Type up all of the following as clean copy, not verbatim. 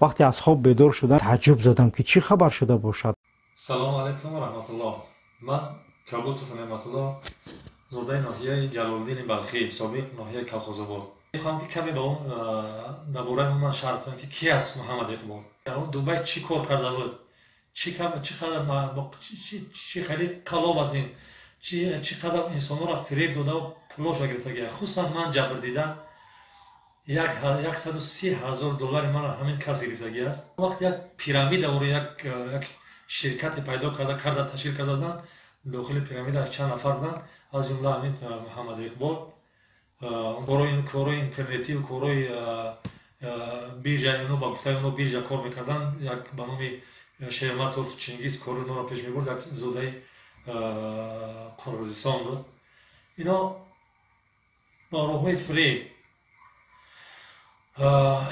وقتی از خواب بیدار شدم تعجب زدم که چی خبر شده باشد. سلام علیکم و رحمت الله. من کابوتوف نعمت الله زاده ناحیه جلال‌الدین بلخی سابق ناحیه کلخوزآباد. میخوام که کمی به اون درباره من شرح کنم که کی است محمد اقبال. در اون دبی چی کار کرده بود؟ چی خیلی کلاب از این چقدر انسان را فریب داده و پولش گرفته. خصوصا من جبر دیدم 130,000 دلار من همین کس گرفتگی است. وقتی یک پیرامید و یک شرکت پیدا کرده تشکیل کردن داخل پیرامید چند نفر بودن از جمله همین محمد اقبال کارهای اینترنتی و کارهای بیرجا اینو با گفته اونو بیرجا کار میکردن. یک به نام شیرمتوف چنگیز کار اونو را پیش میبرد. یک زوده قرقیزستان بود. اینا با راههای فریب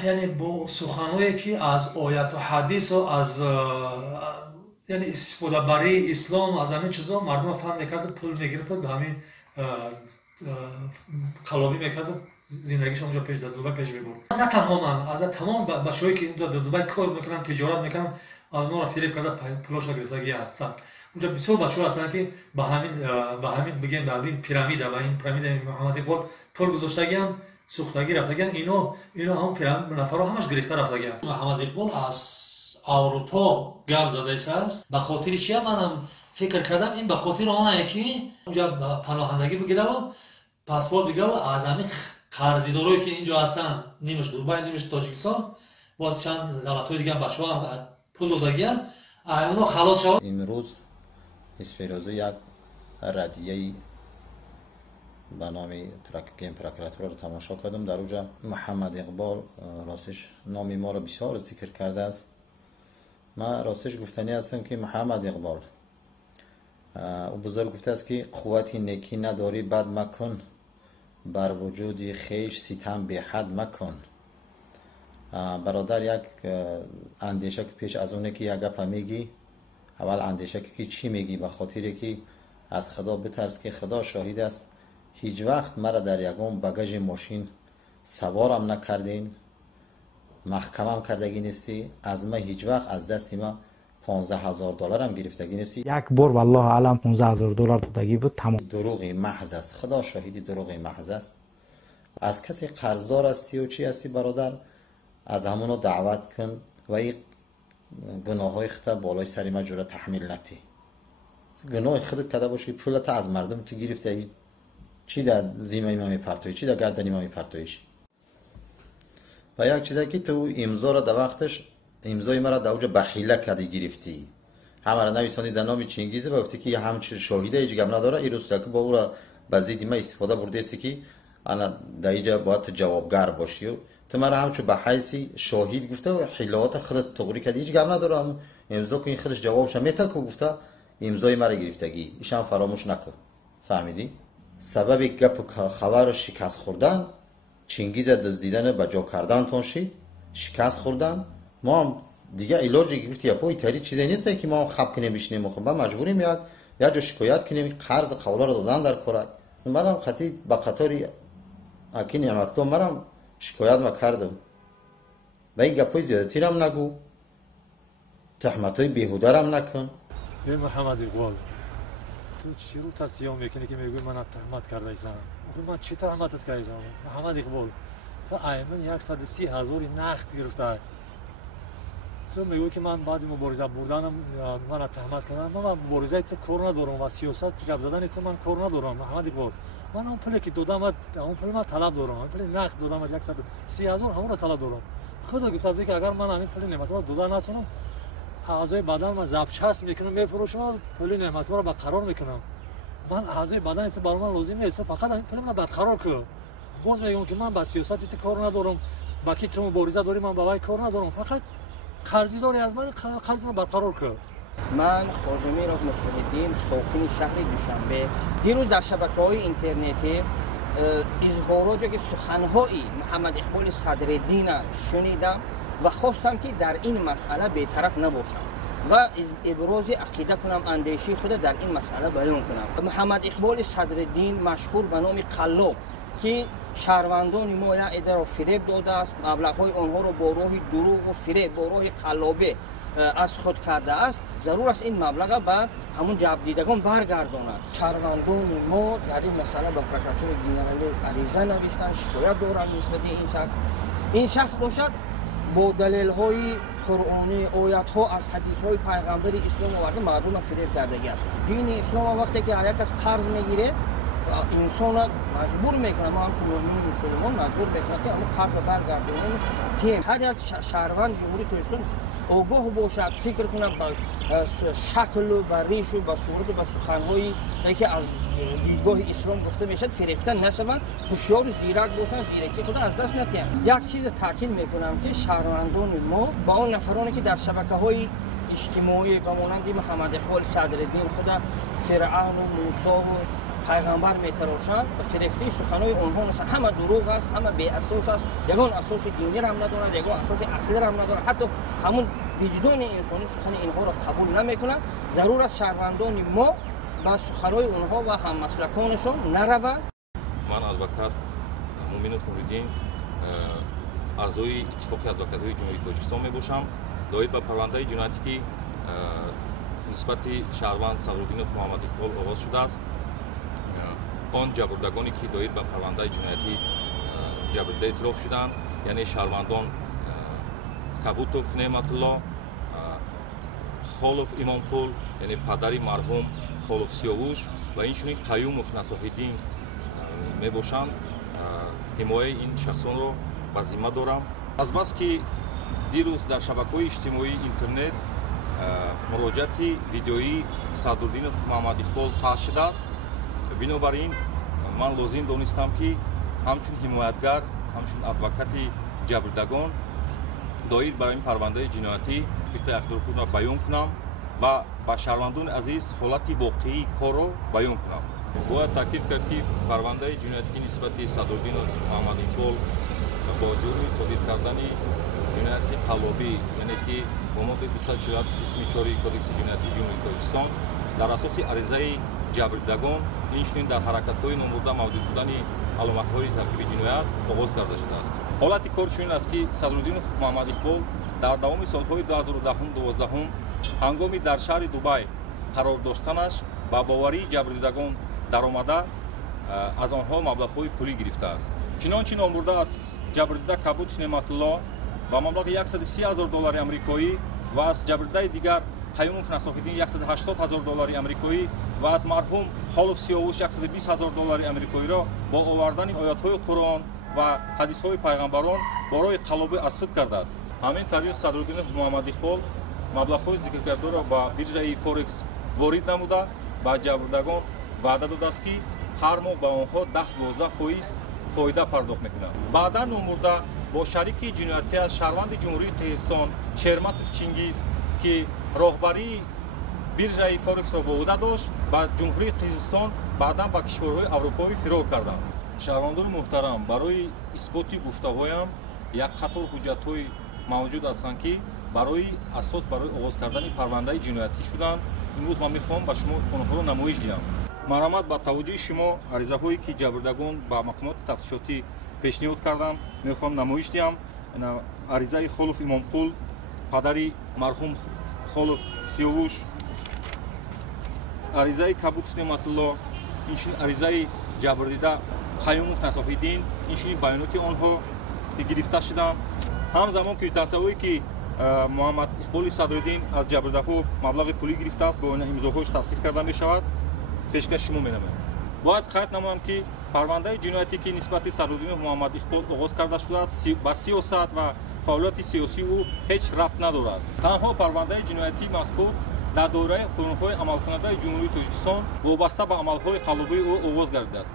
یعنی با سخنهایی که از آیت و حدیث و از یعنی استفاده برای اسلام از همین چیزا مردم فهم میکرد، پول میگرفت، به همین خلابی میکرد، زندگیش اونجا پیش در دبی پیش میبرد. نه تنها من، از تمام بچه‌ای که در دبی کار میکنن، تجارت میکنن، از اونها را فریب کرده پولاشو گرفتگی هستن. اونجا بسیار بچه‌ها هستن که به همین بگیم به همین پیرامید و این پیرامید محمد اقبال پول گذاشتگی هم سوختگی رفتگن. اینا هم پیرامید نفرها همش گرفته رفتگن. محمد اقبال از اروپا گپ زده است. به خاطر چیه منم فکر کردم این به خاطر آنه که اونجا پناهندگی بگیره و پاسپورت بگیره و از همین قرضدارایی که اینجا هستن، نیمش دبی نیمش تاجیکستان باز چند دولت‌های دیگه بچه‌ها پول دادگیان اونا خلاص شد. امروز اسفیروزه یک ردیه به نام گیم پروکراتور رو تماشا کردم. در اونجا محمد اقبال راستش نامی ما رو بسیار ذکر کرده است. من راستش گفتنی هستم که محمد اقبال او بزرگ گفته است که قوتی نیکی نداری بد مکن، بر وجود خیش ستم به حد مکن. برادر یک اندیشه که پیش از اونه که یک گپ میگی، اول اندیشه که چی میگی، به خاطر که از خدا بترس که خدا شاهد است هیچ وقت مرا در یگان بگاژ ماشین سوارم نکردین، محکمم کردگی نیستی، از من هیچ وقت از دست ما 15,000 دلار هم گرفتگی نیستی. یک بار والله علم 15,000 دلار دادگی بود. تمام دروغ محض است، خدا شاهدی دروغ محض است. از کسی قرضدار هستی و چی هستی برادر، از همونو دعوت کن و این گناه های خودت بالای سر ما جوره تحمیل نتی. گناه خودت کرده باشی، پولت از مردم تو گرفتی، چی در زیمه ما میپرتوی، چی در گردنی ما میپرتویش. و یک چیزی که تو امضا را در وقتش امضای مرا در اوج بحیله کردی گرفتی، همه را نویسانی در نام چنگیزه و گفتی که همچین شاهده هیچ گم نداره. این روز که با او را بزیدی ما استفاده برده است که انا در اینجا باید جوابگر باشی و تو مرا همچون به حیثی شاهد گفته و حیلات خودت تغییر کردی، هیچ گم نداره. امضا که این خودش جوابش میته که گفته امضای مرا گرفتگی، ایش هم فراموش نکن. فهمیدی؟ سبب گپ و خبر شکست خوردن، چنگیز دزدیدن به جا کردن تون شید، شکست خوردن. ما هم دیگه علاجی گفتی اپوی تری چیزی نیست که ما خب کنیم بشینیم مخم، مجبوریم یا جا شکایت کنیم قرض قولا رو دادن در کارک. مرم خطی با قطاری اکی نعمت الله مرم شکایت میکردم و این گپای زیادتی هم نگو، تهمتای بیهوده هم نکن. ای محمد اقبال، تو چی رو تصیام میکنی که میگوی من تهمت کرده ایسان؟ من چی تهمتت کرده ایسان؟ محمد اقبال تو ایمن 130,000 نقد گرفته. تو میگوی که من بعد مبارزه بردنم من تهمت کردم. من مبارزه تو کار ندارم و سیاست گپ زدن تو من کار ندارم. محمد اقبال من اون پولی که دادم اون پول من طلب دارم، اون پول نقد دادم 130,000 همون رو طلب دارم. خدا گفته که اگر من همین پول نعمت رو دادن نتونم اعضای بدن من زبچست میکنم میفروشم، پول نعمت رو برقرار میکنم. من اعضای بدن تو برام لازم نیست، فقط همین پول من برقرار کن. باز میگم که من با سیاست تو کار ندارم، با کی تو مبارزه داری من با وای کار ندارم، فقط قرضی داری از من، قرض من برقرار کن. من خواجه میراب مصلح‌الدین ساکن شهر دوشنبه دیروز در شبکه‌های اینترنتی اظهارات که سخن‌های محمد اقبال صدرالدین شنیدم و خواستم که در این مسئله بی‌طرف نباشم و ابراز عقیده کنم، اندیشه خود در این مسئله بیان کنم. محمد اقبال صدرالدین مشهور به نام قلاب که شهروندان ما یک عده را فریب داده است، مبلغ‌های آنها را با راه دروغ و فریب با راه قلابه از خود کرده است. ضرور است این مبلغ به همون جبردیدگان برگرداند. شهروندان ما در این مسئله به پروکراتور گنرالی عریضه نوشتند، شکایت دارند نسبت این شخص باشد با دلیل‌های قرآنی، آیات‌ها از حدیث‌های پیغمبر اسلام آورده مردم فریب کردگی است. دین اسلام وقتی که یک از قرض میگیره انسان مجبور میکنه، ما همچون مؤمنین مسلمان مجبور میکنه که اما قرض برگردونیم. که هر یک شهروند جمهوری اسلامی آگاه باشد، فکر کنه به شکل و به ریش و به صورت و به سخن‌هایی که از دیدگاه اسلام گفته میشد فریفته نشوند، هوشیار و زیرک باشند، زیرکی خود از دست ندهند. یک چیز تاکید میکنم که شهروندان ما با آن نفرانی که در شبکه‌های اجتماعی به مانند محمد اقبال صدرالدین خود فرعون و موسی و پیغمبر میتراشند و فریفته سخن‌های آنها نشان همه دروغ است، همه بی اساس است، یگان اساس دینی هم ندارد، یگان اساس عقلی هم ندارد، حتی همون وجدان انسانی سخن اینها را قبول نمیکنند. ضرور است شهروندان ما با سخن‌های آنها و هم مسلکانشان نروند. من ادوکات مومنوف نوریدین اعضای اتفاق ادوکات‌های جمهوری تاجیکستان میباشم. دایر به پرونده جنایتی که نسبت شهروند صدرالدین محمد اقبال آغاز شده است، آن جبردگانی که دایر به پرونده جنایتی جبرده اعتراف شدند، یعنی شهروندان کبوتوف نعمت الله، خالف امام قول یعنی پدری مرحوم خالف سیاوش و اینچنین قیوموف نصاحی‌دین میباشند. حمایه این شخصان را به ذمه دارم. از بس که دیروز در شبکه‌های اجتماعی اینترنت مراجعت ویدیویی صدرالدین محمد اقبال پخش شده است، بنابراین من لازم دانستم که همچون حمایتگر، همچون ادوکات جبردگان دایر برای این پرونده جنایتی فکر اقدار خود را بیان کنم و با شهروندان عزیز حالت واقعی کار را بیان کنم. باید تاکید کرد که پرونده جنایتی نسبت صدرالدین محمد اقبال با جرم صادر کردن جنایت قلابی، یعنی که با ماده 247 قسم 4 کدکس جنایتی جمهوری تاجیکستان در اساس عریضه جبردگان اینچنین در حرکت‌های نامبرده موجود بودن علامت‌های ترکیبی جنایت آغاز کرده شده است. حالت کار چنین است که صدرالدین محمد اقبال در دوام سال‌های 2010-12 هنگامی در شهر دبی قرار داشتنش با باوری جبردگان درآمده از آنها مبلغ‌های پولی گرفته است. چنانچه نامبرده از جبردیده کبوت نعمت الله با مبلغ $130,000 آمریکایی و از جبردیده دیگر قیوموف نصاحی‌دین $180,000 آمریکایی و از مرحوم خالف سیاوش $120,000 آمریکایی را با آوردن آیات‌های قرآن و حدیث‌های پیغمبران برای قلابه از خود کرده است. همین طریق صدرالدین محمد اقبال مبلغ‌های ذکر کرده را با بیرژه فورکس وارد نموده با جبردگان وعده داده است که هر ماه با آنها 10-12% فایده پرداخت می‌کنند. بعدا نامبرده با شریک جنایتی از شهروند جمهوری قزاقستان شرمتوف چینگیز که راهبری بیرژه فورکس را به عهده داشت با جمهوری قزاقستان بعدا با کشورهای اروپایی فرار کردند. شهروندان محترم، برای اثبات گفته‌هایم یک قطار حجت‌های موجود هستند که برای اساس برای آغاز کردن پرونده جنایتی شدند. امروز من می‌خواهم با شما آنها را نمایش دهم. مرحمت با توجه شما عریضه‌هایی که جبردگان با مقامات تفتیشاتی پیشنهاد کردند می‌خواهم نمایش دهم. عریضه خالف امام قول پدری مرحوم خالف سیاوش، عریضه کبوت نعمت الله، این عریضه جبردیده قیوموف نصاحی‌دین، این بیانات آنها گرفته شدند. همزمان که تصویری که محمد اقبال صدرالدین از جبرده‌ها مبلغ پولی گرفته است با امضاهاش تصدیق کرده می‌شود، پیشکش شما می‌نمایم. باید خاطر نمایم که پرونده جنایتی که نسبت صدرالدین محمد اقبال آغاز کرده شده است با سیاست و فعالیت سیاسی او هیچ ربط ندارد. تنها پرونده جنایتی مذکور در دوره قانون‌های عملکننده جمهوری تاجیکستان وابسته به عمل‌های قلابی او آغاز گردیده است.